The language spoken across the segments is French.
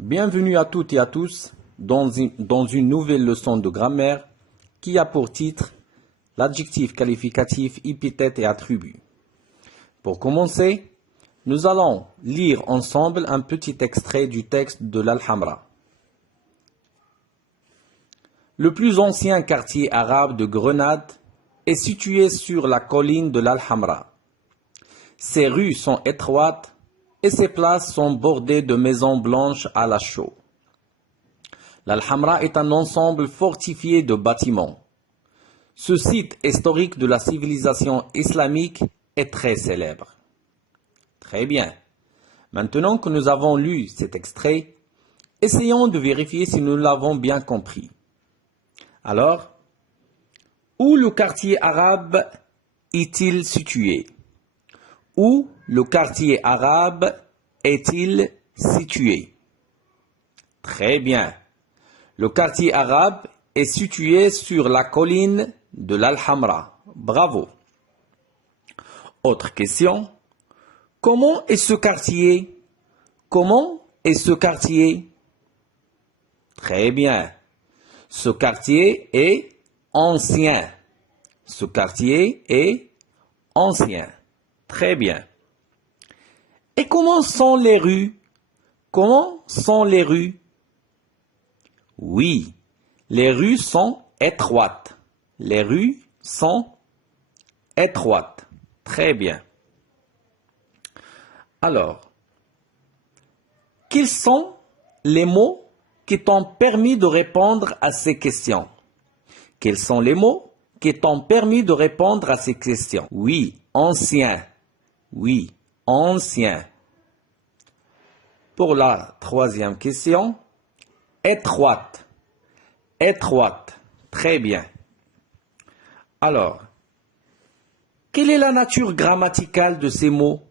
Bienvenue à toutes et à tous dans une nouvelle leçon de grammaire qui a pour titre l'adjectif qualificatif, épithète et attribut. Pour commencer, nous allons lire ensemble un petit extrait du texte de l'Al-Hamra. Le plus ancien quartier arabe de Grenade est situé sur la colline de l'Al-Hamra. Ses rues sont étroites et ses places sont bordées de maisons blanches à la chaux. L'Al-Hamra est un ensemble fortifié de bâtiments. Ce site historique de la civilisation islamique est très célèbre. Très bien. Maintenant que nous avons lu cet extrait, essayons de vérifier si nous l'avons bien compris. Alors, où le quartier arabe est-il situé? Où le quartier arabe est-il situé? Très bien. Le quartier arabe est situé sur la colline de l'Al-Hamra. Bravo. Autre question. Comment est ce quartier? Comment est ce quartier? Très bien. Ce quartier est ancien. Ce quartier est ancien. Très bien. Et comment sont les rues? Comment sont les rues? Oui, les rues sont étroites. Les rues sont étroites. Très bien. Alors, quels sont les mots qui t'ont permis de répondre à ces questions? Quels sont les mots qui t'ont permis de répondre à ces questions? Oui, ancien. Oui, ancien. Pour la troisième question, étroite. Étroite. Très bien. Alors, quelle est la nature grammaticale de ces mots?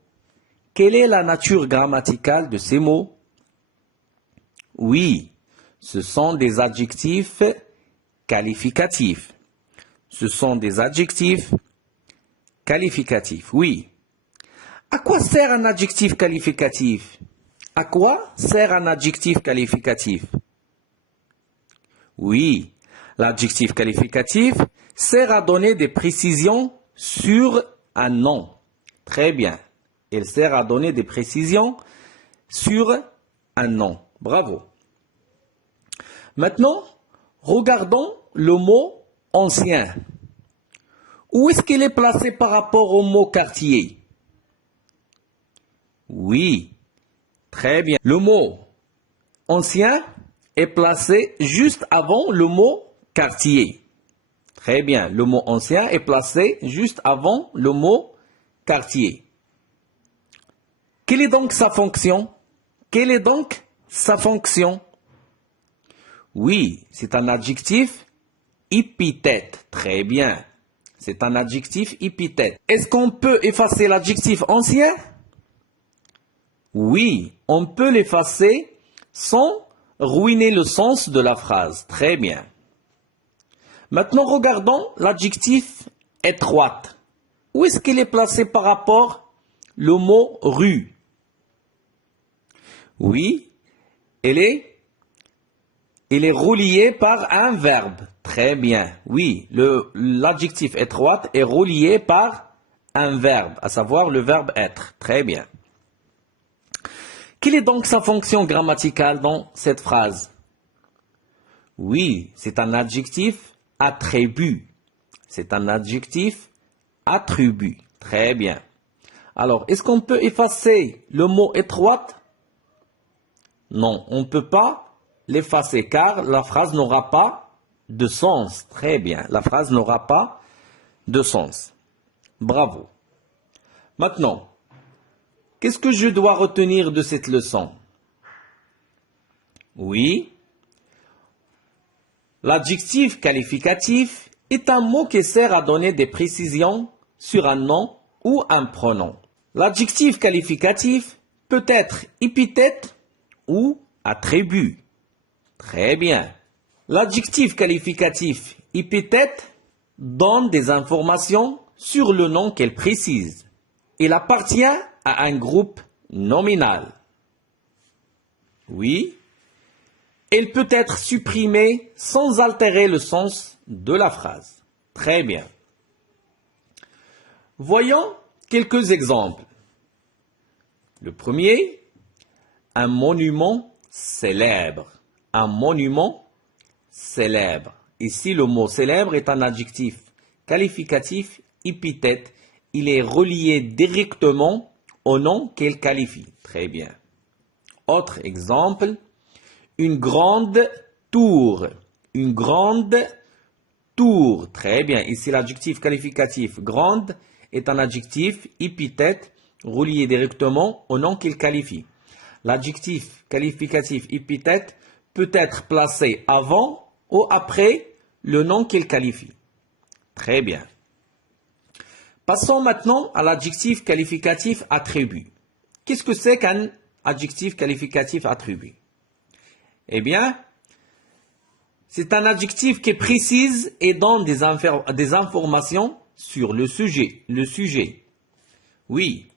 Quelle est la nature grammaticale de ces mots? Oui, ce sont des adjectifs qualificatifs. Ce sont des adjectifs qualificatifs, oui. À quoi sert un adjectif qualificatif? À quoi sert un adjectif qualificatif? Oui, l'adjectif qualificatif sert à donner des précisions sur un nom. Très bien. Il sert à donner des précisions sur un nom. Bravo. Maintenant, regardons le mot ancien. Où est-ce qu'il est placé par rapport au mot quartier? Oui, très bien. Le mot ancien est placé juste avant le mot quartier. Très bien. Le mot ancien est placé juste avant le mot quartier. Quelle est donc sa fonction? Quelle est donc sa fonction? Oui, c'est un adjectif épithète. Très bien. C'est un adjectif épithète. Est-ce qu'on peut effacer l'adjectif ancien? Oui, on peut l'effacer sans ruiner le sens de la phrase. Très bien. Maintenant, regardons l'adjectif étroite. Où est-ce qu'il est placé par rapport au mot rue? Oui, il est relié par un verbe. Très bien. Oui, l'adjectif étroite est relié par un verbe, à savoir le verbe être. Très bien. Quelle est donc sa fonction grammaticale dans cette phrase? Oui, c'est un adjectif attribut. C'est un adjectif attribut. Très bien. Alors, est-ce qu'on peut effacer le mot étroite? Non, on ne peut pas l'effacer car la phrase n'aura pas de sens. Très bien, la phrase n'aura pas de sens. Bravo. Maintenant, qu'est-ce que je dois retenir de cette leçon? Oui, l'adjectif qualificatif est un mot qui sert à donner des précisions sur un nom ou un pronom. L'adjectif qualificatif peut être épithète ou attribut. Très bien. L'adjectif qualificatif épithète donne des informations sur le nom qu'elle précise. Il appartient à un groupe nominal. Oui, Elle peut être supprimée sans altérer le sens de la phrase. Très bien. Voyons quelques exemples. Le premier, un monument célèbre. Un monument célèbre. Ici, le mot célèbre est un adjectif qualificatif épithète. Il est relié directement au nom qu'elle qualifie. Très bien. Autre exemple, une grande tour. Une grande tour. Très bien. Ici, l'adjectif qualificatif grande est un adjectif épithète relié directement au nom qu'il qualifie. L'adjectif qualificatif épithète peut être placé avant ou après le nom qu'il qualifie. Très bien. Passons maintenant à l'adjectif qualificatif attribut. Qu'est-ce que c'est qu'un adjectif qualificatif attribut? Eh bien, c'est un adjectif qui précise et donne des informations sur le sujet. Oui.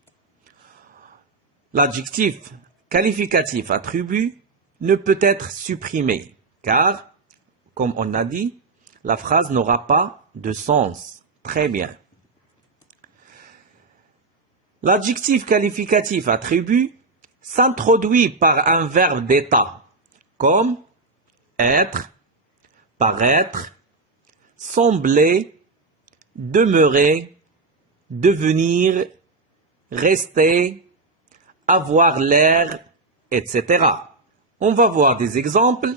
L'adjectif qualificatif attribut ne peut être supprimé car, comme on a dit, la phrase n'aura pas de sens. Très bien. L'adjectif qualificatif attribut s'introduit par un verbe d'état, comme être, paraître, sembler, demeurer, devenir, rester, avoir l'air, etc. On va voir des exemples.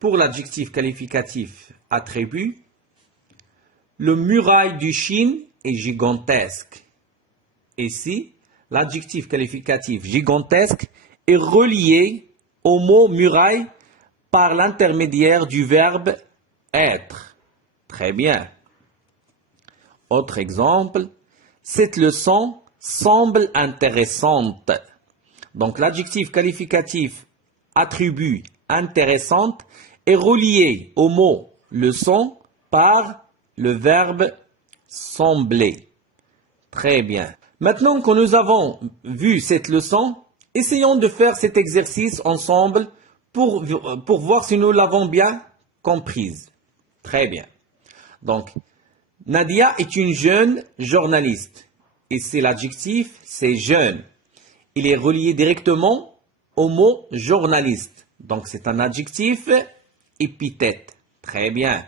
Pour l'adjectif qualificatif attribut, le muraille du Chine est gigantesque. Ici, l'adjectif qualificatif gigantesque est relié au mot muraille par l'intermédiaire du verbe être. Très bien. Autre exemple, cette leçon semble intéressante. Donc l'adjectif qualificatif attribut intéressante est relié au mot leçon par le verbe sembler. Très bien. Maintenant que nous avons vu cette leçon, essayons de faire cet exercice ensemble pour voir si nous l'avons bien comprise. Très bien. Donc, Nadia est une jeune journaliste. Et c'est l'adjectif, c'est jeune. Il est relié directement au mot journaliste. Donc, c'est un adjectif épithète. Très bien.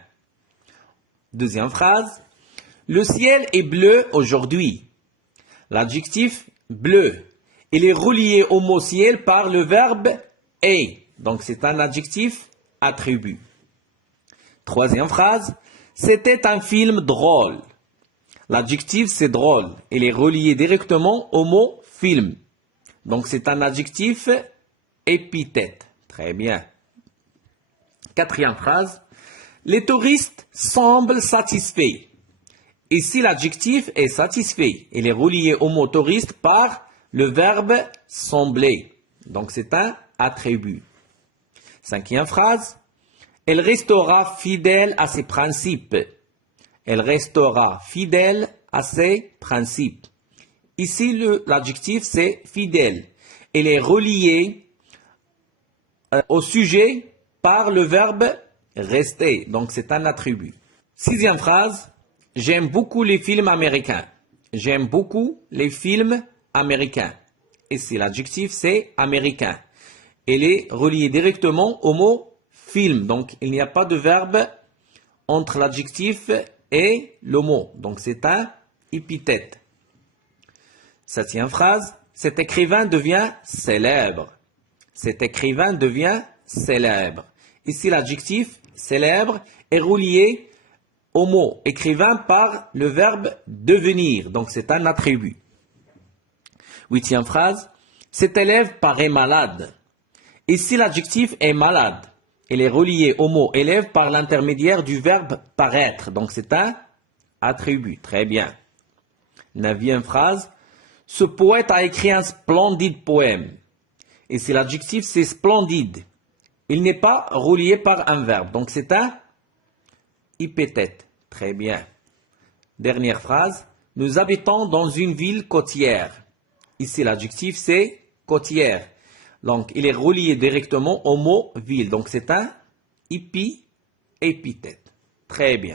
Deuxième phrase. Le ciel est bleu aujourd'hui. L'adjectif bleu, il est relié au mot ciel par le verbe est. Donc c'est un adjectif attribut. Troisième phrase, c'était un film drôle. L'adjectif c'est drôle, il est relié directement au mot film. Donc c'est un adjectif épithète. Très bien. Quatrième phrase, les touristes semblent satisfaits. Ici, l'adjectif est satisfait. Il est relié au mot touriste par le verbe sembler. Donc, c'est un attribut. Cinquième phrase. Elle restera fidèle à ses principes. Elle restera fidèle à ses principes. Ici, l'adjectif, c'est fidèle. Il est relié au sujet par le verbe rester. Donc, c'est un attribut. Sixième phrase. J'aime beaucoup les films américains. J'aime beaucoup les films américains. Ici, l'adjectif, c'est américain. Il est relié directement au mot film. Donc, il n'y a pas de verbe entre l'adjectif et le mot. Donc, c'est un épithète. Septième phrase. Cet écrivain devient célèbre. Cet écrivain devient célèbre. Ici, l'adjectif célèbre est relié au mot écrivain par le verbe devenir. Donc, c'est un attribut. Huitième phrase. Cet élève paraît malade. Ici, l'adjectif est malade. Il est relié au mot élève par l'intermédiaire du verbe paraître. Donc, c'est un attribut. Très bien. Neuvième phrase. Ce poète a écrit un splendide poème. Ici, l'adjectif, c'est splendide. Il n'est pas relié par un verbe. Donc, c'est un épithète. Très bien. Dernière phrase. Nous habitons dans une ville côtière. Ici, l'adjectif, c'est côtière. Donc, il est relié directement au mot ville. Donc, c'est un épithète. Très bien.